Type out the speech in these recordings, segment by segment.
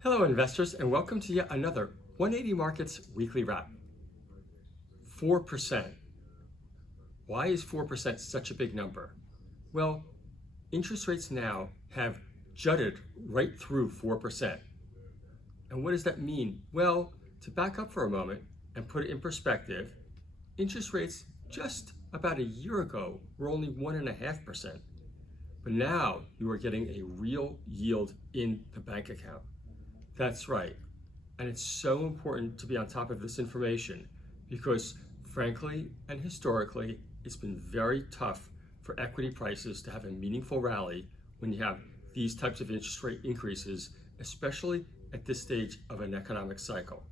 Hello, investors, and welcome to yet another 180 Markets Weekly Wrap. 4%. Why is 4% such a big number? Well, interest rates now have jutted right through 4%. And what does that mean? Well, to back up for a moment and put it in perspective, interest rates just about a year ago were only 1.5%. But now you are getting a real yield in the bank account. That's right. And it's so important to be on top of this information because, frankly and historically, it's been very tough for equity prices to have a meaningful rally when you have these types of interest rate increases, especially at this stage of an economic cycle.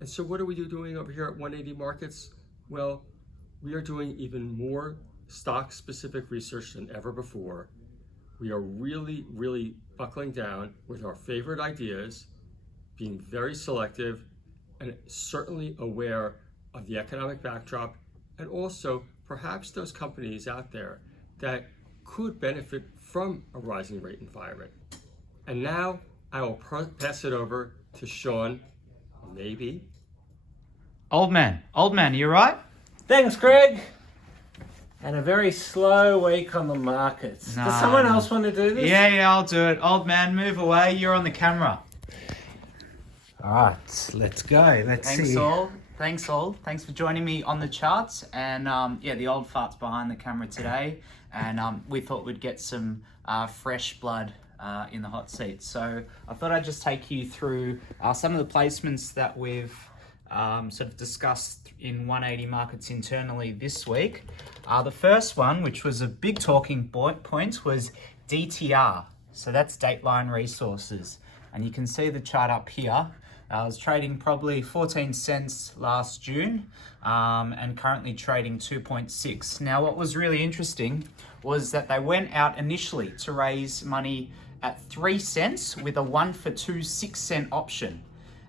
And so what are we doing over here at 180 Markets? Well, we are doing even more stock-specific research than ever before. We are really buckling down with our favorite ideas, being very selective, and certainly aware of the economic backdrop, and also perhaps those companies out there that could benefit from a rising rate environment. And now I will pass it over to Sean, maybe. Old man, you right? Thanks, Greg. And a very slow week on the markets. Does someone else want to do this? Yeah, I'll do it. Old man, move away. You're on the camera. All right, let's go. Let's Thanks see. all. Thanks for joining me on the charts. And the old fart's behind the camera today. And we thought we'd get some fresh blood in the hot seat. So I thought I'd just take you through some of the placements that we've sort of discussed in 180 Markets internally this week. The first one, which was a big talking point, was DTR. So that's Dateline Resources. And you can see the chart up here. It was trading probably 14 cents last June and currently trading 2.6. Now, what was really interesting was that they went out initially to raise money at 3 cents with a 1 for 2 6-cent option.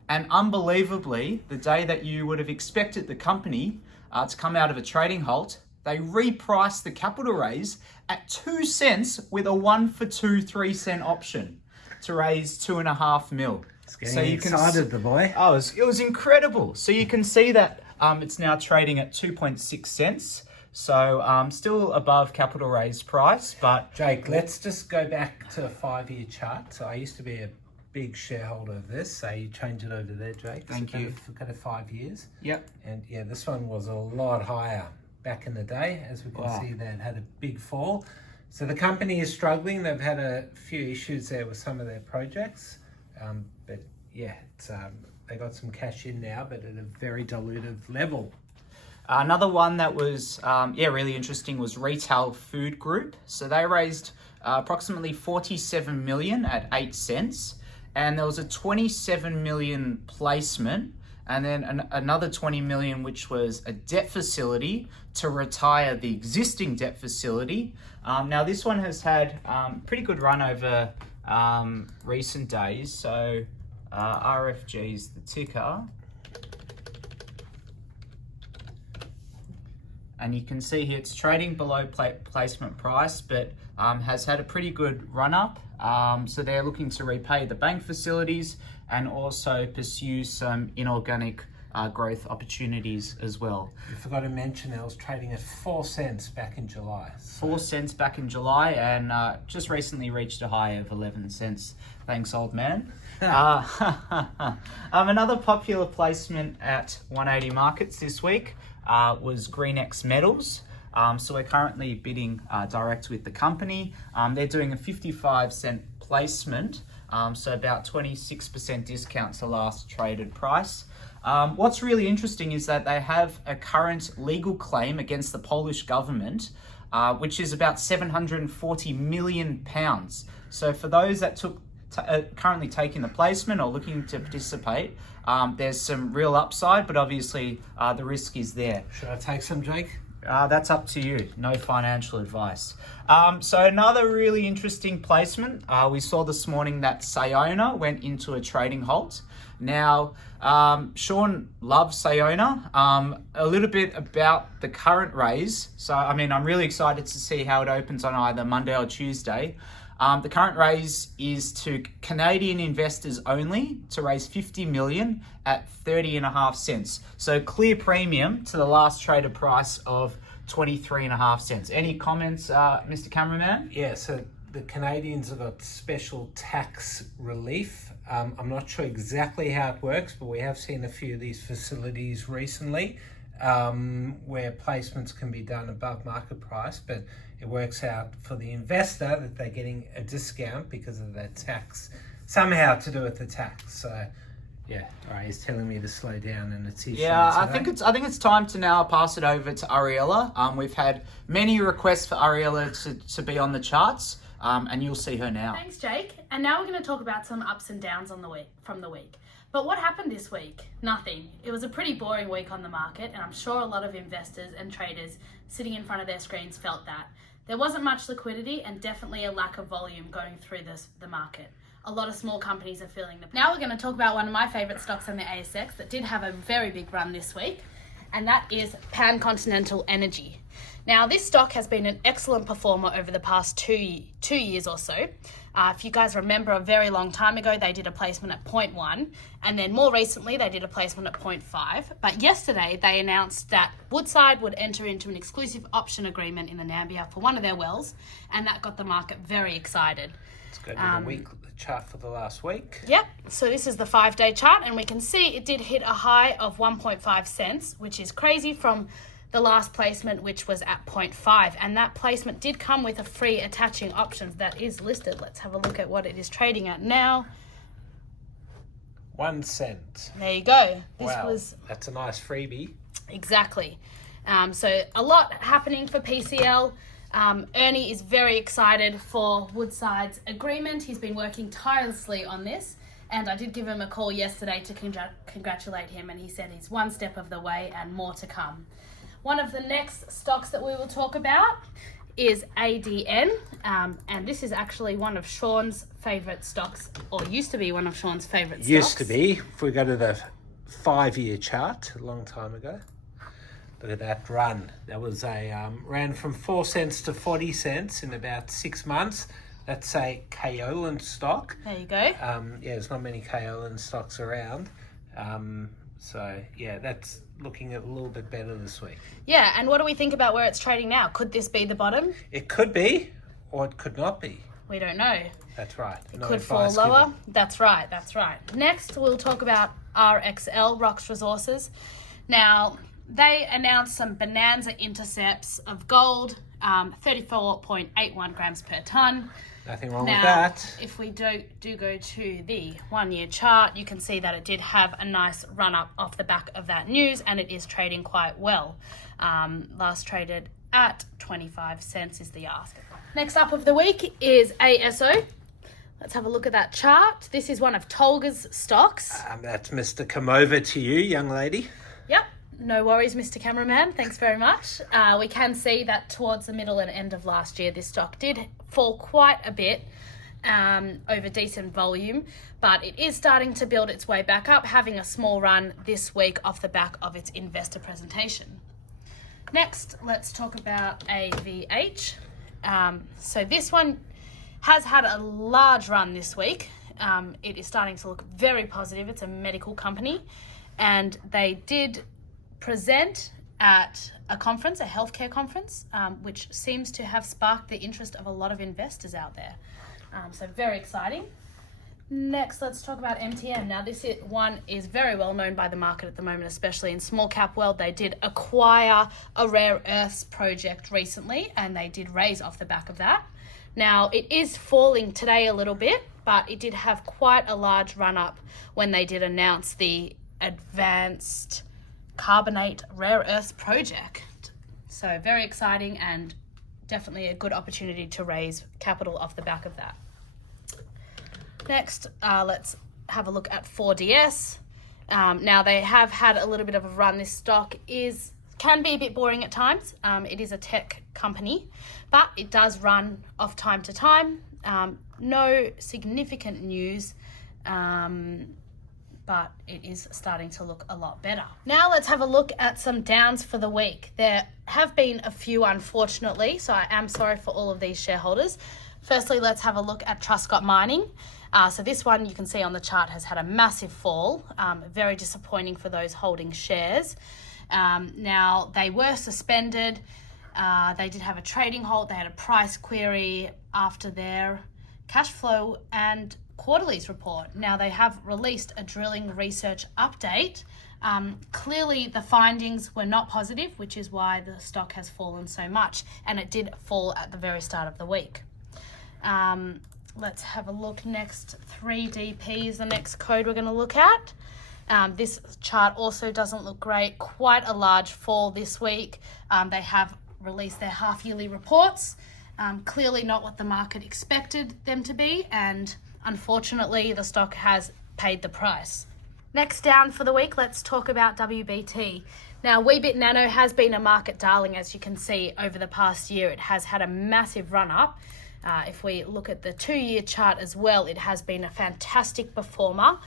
And unbelievably, the day that you would have expected the company to come out of a trading halt, they repriced the capital raise at 2 cents with a 1 for 2 3-cent option to raise 2.5 mil. It's getting excited, the boy. Oh, it was incredible. So you can see that it's now trading at 2.6 cents. So still above capital raise price, but... Jake, let's just go back to a 5-year chart. So I used to be a big shareholder of this. So you change it over there, Jake. Thank you. Go to 5 years. Yep. And yeah, this one was a lot higher back in the day. As we can see, they had a big fall. So the company is struggling. They've had a few issues there with some of their projects. But yeah, they got some cash in now, but at a very dilutive level. Another one that was really interesting was Retail Food Group. So they raised approximately 47 million at 8 cents. And there was a 27 million placement, and then another 20 million, which was a debt facility to retire the existing debt facility. Now this one has had pretty good run over recent days. So RFG is the ticker. And you can see here it's trading below placement price, but has had a pretty good run up. So they're looking to repay the bank facilities and also pursue some inorganic growth opportunities as well. You forgot to mention it was trading at 4 cents back in July. 4 cents back in July and just recently reached a high of 11 cents. Thanks, old man. Another popular placement at 180 Markets this week was GreenX Metals. So we're currently bidding direct with the company. They're doing a 55-cent placement, so about 26% discount to last traded price. What's really interesting is that they have a current legal claim against the Polish government, which is about 740 million pounds. So for those that currently taking the placement or looking to participate, there's some real upside, but obviously the risk is there. Should I take some, Jake? That's up to you. No financial advice. So another really interesting placement. We saw this morning that Sayona went into a trading halt. Now, Sean loves Sayona. A little bit about the current raise. So, I mean, I'm really excited to see how it opens on either Monday or Tuesday. The current raise is to Canadian investors only to raise 50 million at 30.5 cents. So clear premium to the last traded price of 23.5 cents. Any comments, Mr. Cameraman? Yeah, so the Canadians have got special tax relief. I'm not sure exactly how it works, but we have seen a few of these facilities recently where placements can be done above market price, but it works out for the investor that they're getting a discount because of that tax, somehow to do with the tax. So yeah, all right, he's telling me to slow down, and it's his Yeah, show I think it's time to now pass it over to Ariella. We've had many requests for Ariella to be on the charts, and you'll see her now. Thanks, Jake. And now we're going to talk about some ups and downs from the week. But what happened this week? Nothing. It was a pretty boring week on the market, and I'm sure a lot of investors and traders sitting in front of their screens felt that. There wasn't much liquidity and definitely a lack of volume going through the market. A lot of small companies are feeling the. Now we're going to talk about one of my favourite stocks on the ASX that did have a very big run this week, and that is Pan Continental Energy. Now, this stock has been an excellent performer over the past two years or so. If you guys remember, a very long time ago, they did a placement at 0.1, and then more recently, they did a placement at 0.5. But yesterday, they announced that Woodside would enter into an exclusive option agreement in the Nambia for one of their wells, and that got the market very excited. Let's go to the chart for the last week. Yep, so this is the 5-day chart, and we can see it did hit a high of 1.5 cents, which is crazy from the last placement, which was at 0.5, and that placement did come with a free attaching options that is listed. Let's have a look at what it is trading at now. 1 cent. There you go. That's a nice freebie. Exactly. So a lot happening for PCL. Ernie is very excited for Woodside's agreement. He's been working tirelessly on this, and I did give him a call yesterday to congratulate him, and he said he's one step of the way and more to come. One of the next stocks that we will talk about is ADN, and this is actually one of Sean's favourite stocks, or used to be one of Sean's favourite stocks. Used to be. If we go to the 5-year chart, a long time ago, look at that run. That was ran from 4 cents to 40 cents in about 6 months. That's a Kaolin stock. There you go. Yeah, there's not many Kaolin stocks around. So yeah, that's looking a little bit better this week. Yeah, and what do we think about where it's trading now? Could this be the bottom? It could be, or it could not be. We don't know. That's right. It could fall lower. That's right. Next, we'll talk about RXL, Rox Resources. Now, they announced some bonanza intercepts of gold, 34.81 grams per tonne. Nothing wrong with that. If we do go to the 1-year chart, you can see that it did have a nice run up off the back of that news, and it is trading quite well. Last traded at 25 cents is the ask. Next up of the week is ASO. Let's have a look at that chart. This is one of Tolga's stocks. That's Mr. Come over to you, young lady. Yep. No worries, Mr. Cameraman. Thanks very much. We can see that towards the middle and end of last year, this stock did fall quite a bit over decent volume, but it is starting to build its way back up, having a small run this week off the back of its investor presentation. Next, let's talk about AVH. So this one has had a large run this week. It is starting to look very positive. It's a medical company, and they did present at a conference, a healthcare conference, which seems to have sparked the interest of a lot of investors out there. So very exciting. Next, let's talk about MTN. Now, this one is very well known by the market at the moment, especially in small cap world. They did acquire a rare earths project recently, and they did raise off the back of that. Now, it is falling today a little bit, but it did have quite a large run up when they did announce the advanced carbonate rare earths project. So very exciting and definitely a good opportunity to raise capital off the back of that. Next, let's have a look at 4DS. Now, they have had a little bit of a run. This stock can be a bit boring at times. It is a tech company, but it does run off time to time. No significant news, but it is starting to look a lot better. Now let's have a look at some downs for the week. There have been a few, unfortunately, so I am sorry for all of these shareholders. Firstly, let's have a look at Truscott Mining. So this one you can see on the chart has had a massive fall, very disappointing for those holding shares. Now, they were suspended. They did have a trading halt. They had a price query after their cash flow and quarterlies report. Now, they have released a drilling research update. Clearly, the findings were not positive, which is why the stock has fallen so much, and it did fall at the very start of the week. Let's have a look next. 3DP is the next code we're going to look at. This chart also doesn't look great. Quite a large fall this week. They have released their half-yearly reports. Clearly not what the market expected them to be, and unfortunately the stock has paid the price. Next down for the week, let's talk about WBT. Now, Weebit Nano has been a market darling, as you can see, over the past year. It has had a massive run-up. If we look at the 2-year chart as well, it has been a fantastic performer.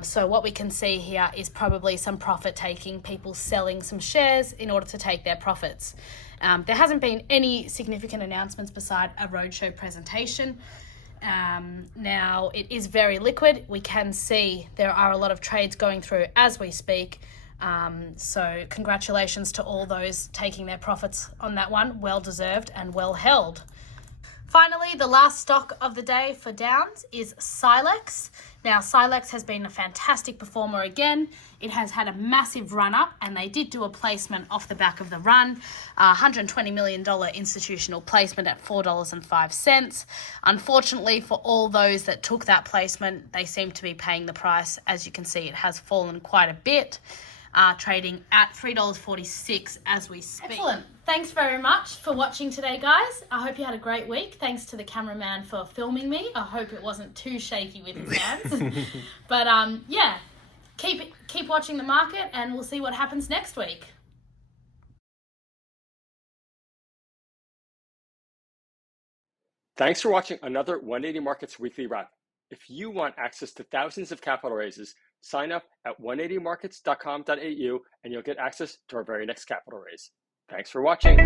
So what we can see here is probably some profit taking, people selling some shares in order to take their profits. There hasn't been any significant announcements beside a roadshow presentation. Now, it is very liquid. We can see there are a lot of trades going through as we speak. So congratulations to all those taking their profits on that one. Well deserved and well held. Finally, the last stock of the day for Downs is Silex. Now, Silex has been a fantastic performer again. It has had a massive run up, and they did do a placement off the back of the run, $120 million institutional placement at $4.05. Unfortunately, for all those that took that placement, they seem to be paying the price. As you can see, it has fallen quite a bit. Trading at $3.46 as we speak. Excellent. Thanks very much for watching today, guys. I hope you had a great week. Thanks to the cameraman for filming me. I hope it wasn't too shaky with his hands. But yeah, keep watching the market, and we'll see what happens next week. Thanks for watching another 180 Markets Weekly Wrap. If you want access to thousands of capital raises, sign up at 180markets.com.au and you'll get access to our very next capital raise. Thanks for watching.